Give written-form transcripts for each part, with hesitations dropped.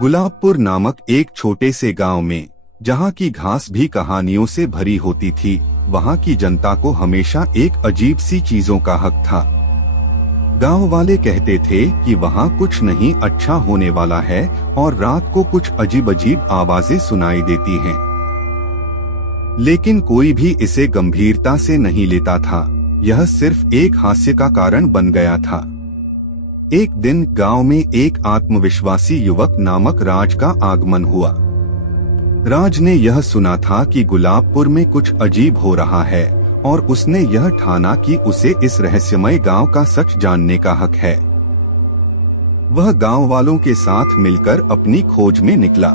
गुलाबपुर नामक एक छोटे से गांव में, जहां की घास भी कहानियों से भरी होती थी, वहां की जनता को हमेशा एक अजीब सी चीजों का हक था। गांव वाले कहते थे कि वहां कुछ नहीं अच्छा होने वाला है और रात को कुछ अजीब अजीब आवाजें सुनाई देती हैं। लेकिन कोई भी इसे गंभीरता से नहीं लेता था। यह सिर्फ एक हास्य का कारण बन गया था। एक दिन गांव में एक आत्मविश्वासी युवक नामक राज का आगमन हुआ। राज ने यह सुना था कि गुलाबपुर में कुछ अजीब हो रहा है और उसने यह ठाना कि उसे इस रहस्यमय गांव का सच जानने का हक है। वह गांव वालों के साथ मिलकर अपनी खोज में निकला।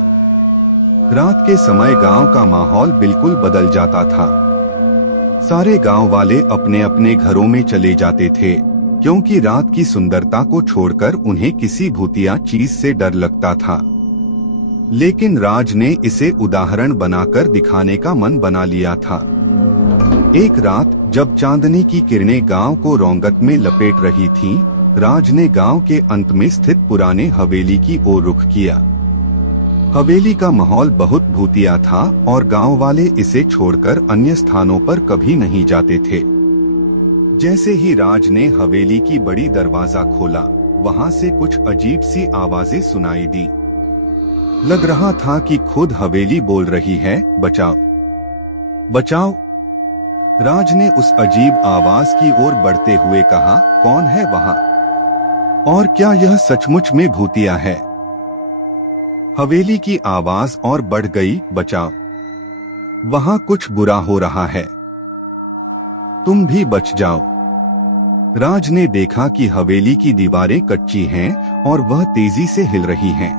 रात के समय गांव का माहौल बिल्कुल बदल जाता था। सारे गांव वाले अपने अपने घरों में चले जाते थे, क्योंकि रात की सुंदरता को छोड़कर उन्हें किसी भूतिया चीज से डर लगता था। लेकिन राज ने इसे उदाहरण बनाकर दिखाने का मन बना लिया था। एक रात जब चांदनी की किरणें गांव को रौनक में लपेट रही थीं, राज ने गांव के अंत में स्थित पुराने हवेली की ओर रुख किया। हवेली का माहौल बहुत भूतिया था और गांव वाले इसे छोड़कर अन्य स्थानों पर कभी नहीं जाते थे। जैसे ही राज ने हवेली की बड़ी दरवाजा खोला, वहां से कुछ अजीब सी आवाजें सुनाई दी। लग रहा था कि खुद हवेली बोल रही है, बचाओ बचाओ। राज ने उस अजीब आवाज की ओर बढ़ते हुए कहा, कौन है वहां और क्या यह सचमुच में भूतिया है? हवेली की आवाज और बढ़ गई, बचाओ, वहां कुछ बुरा हो रहा है, तुम भी बच जाओ। राज ने देखा कि हवेली की दीवारें कच्ची हैं और वह तेजी से हिल रही हैं।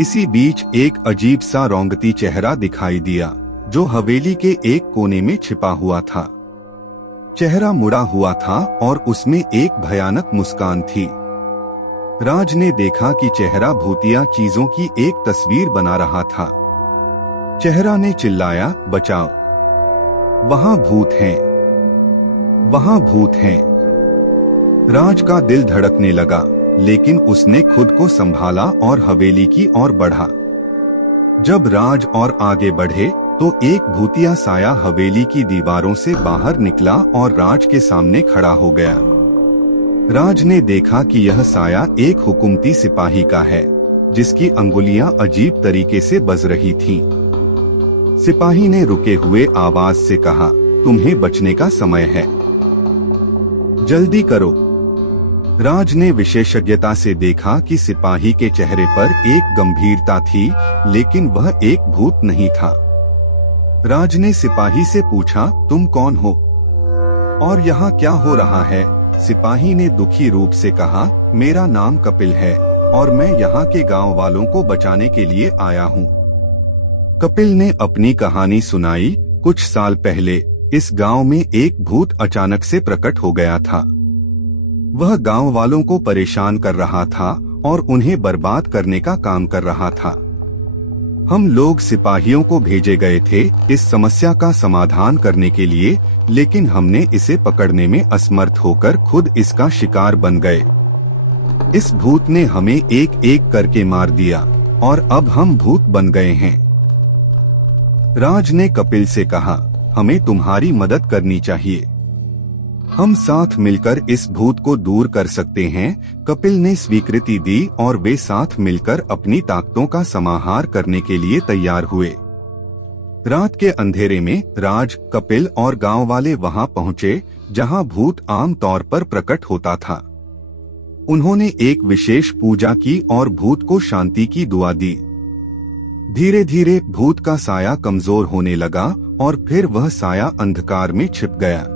इसी बीच एक अजीब सा रौंगती चेहरा दिखाई दिया, जो हवेली के एक कोने में छिपा हुआ था। चेहरा मुड़ा हुआ था और उसमें एक भयानक मुस्कान थी। राज ने देखा कि चेहरा भूतिया चीजों की एक तस्वीर बना रहा था। चेहरा ने चिल्लाया, बचाओ, वहां भूत हैं, वहां भूत हैं। राज का दिल धड़कने लगा, लेकिन उसने खुद को संभाला और हवेली की ओर बढ़ा। जब राज और आगे बढ़े तो एक भूतिया साया हवेली की दीवारों से बाहर निकला और राज के सामने खड़ा हो गया। राज ने देखा कि यह साया एक हुकूमती सिपाही का है, जिसकी अंगुलियां अजीब तरीके से बज रही थीं। सिपाही ने रुके हुए आवाज से कहा, तुम्हें बचने का समय है, जल्दी करो। राज ने विशेषज्ञता से देखा कि सिपाही के चेहरे पर एक गंभीरता थी, लेकिन वह एक भूत नहीं था। राज ने सिपाही से पूछा, तुम कौन हो और यहाँ क्या हो रहा है? सिपाही ने दुखी रूप से कहा, मेरा नाम कपिल है और मैं यहाँ के गांव वालों को बचाने के लिए आया हूँ। कपिल ने अपनी कहानी सुनाई। कुछ साल पहले इस गांव में एक भूत अचानक से प्रकट हो गया था। वह गांव वालों को परेशान कर रहा था और उन्हें बर्बाद करने का काम कर रहा था। हम लोग सिपाहियों को भेजे गए थे इस समस्या का समाधान करने के लिए, लेकिन हमने इसे पकड़ने में असमर्थ होकर खुद इसका शिकार बन गए। इस भूत ने हमें एक एक करके मार दिया और अब हम भूत बन गए हैं। राज ने कपिल से कहा, हमें तुम्हारी मदद करनी चाहिए, हम साथ मिलकर इस भूत को दूर कर सकते हैं। कपिल ने स्वीकृति दी और वे साथ मिलकर अपनी ताकतों का समाहार करने के लिए तैयार हुए। रात के अंधेरे में राज, कपिल और गांव वाले वहां पहुंचे जहां भूत आम तौर पर प्रकट होता था। उन्होंने एक विशेष पूजा की और भूत को शांति की दुआ दी। धीरे धीरे भूत का साया कमजोर होने लगा और फिर वह साया अंधकार में छिप गया।